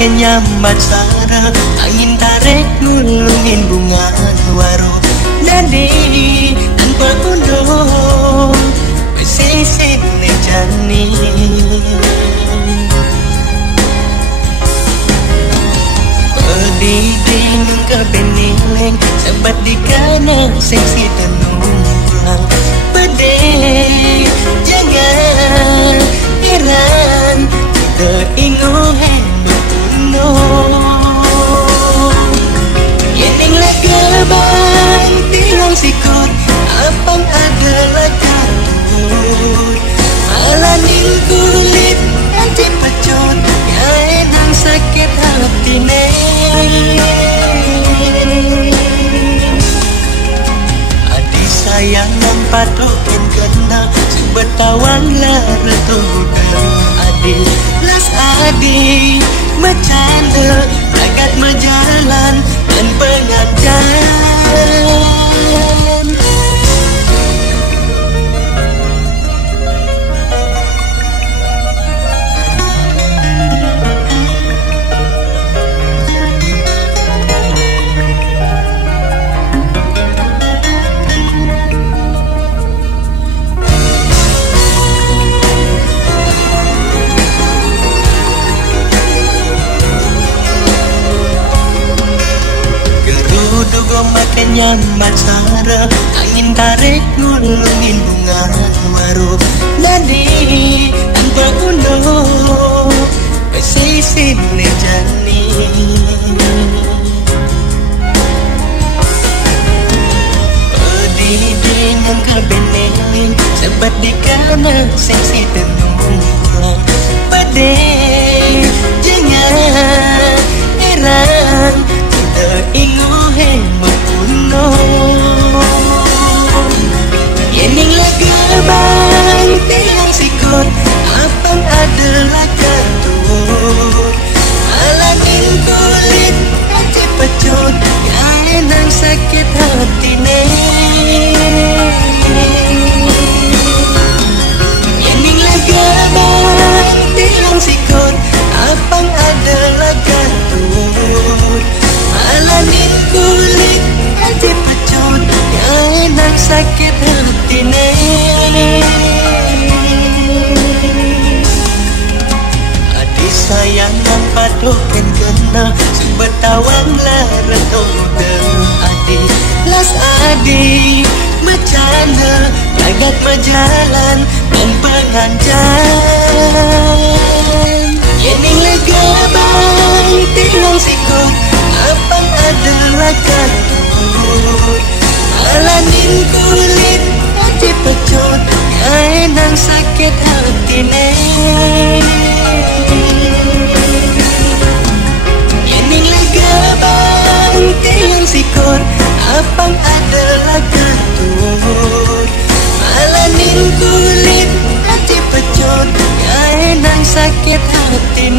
makin nyambat sara, angin tarik ngulungin bunga waro. Jadi tanpa undung pesisir nejani. Pediding kebening sempat di kanan seksi tenung pede. Jangan heran kita ingung yening lagaban tilang sikut apang adalah katut alaning kulit nanti pecut ya enang sakit hati adi sayang padukin kena sebetawan lara tuda adi las adi bercanda ragat berjalan dan pengajar. Makin nyaman sara, angin tarik ngulungin bunga waro. Jadi tanpa undung pesisir nejani. Pediding yang kebening sebat di kanan seksi tenung pede. Jangan heran kita inguhin yening lagaban tiang sikut apang adalah katut alaning kulit nanti pecut ya enang sakit hati yening lagaban tiang sikut apang adalah katut alaning kulit nanti pecut ya enang sakit hati adi sayang padukin kena sebetawan lara tuda adi las adi bercanda ragat berjalan dan pengancan yening lagaban tilang sikut apang adalah katut alanin kulit nanti pecut ya enang sakit hati yening lagaban tiang sikut apang adalah katut alanin kulit nanti pecut ya enang sakit hati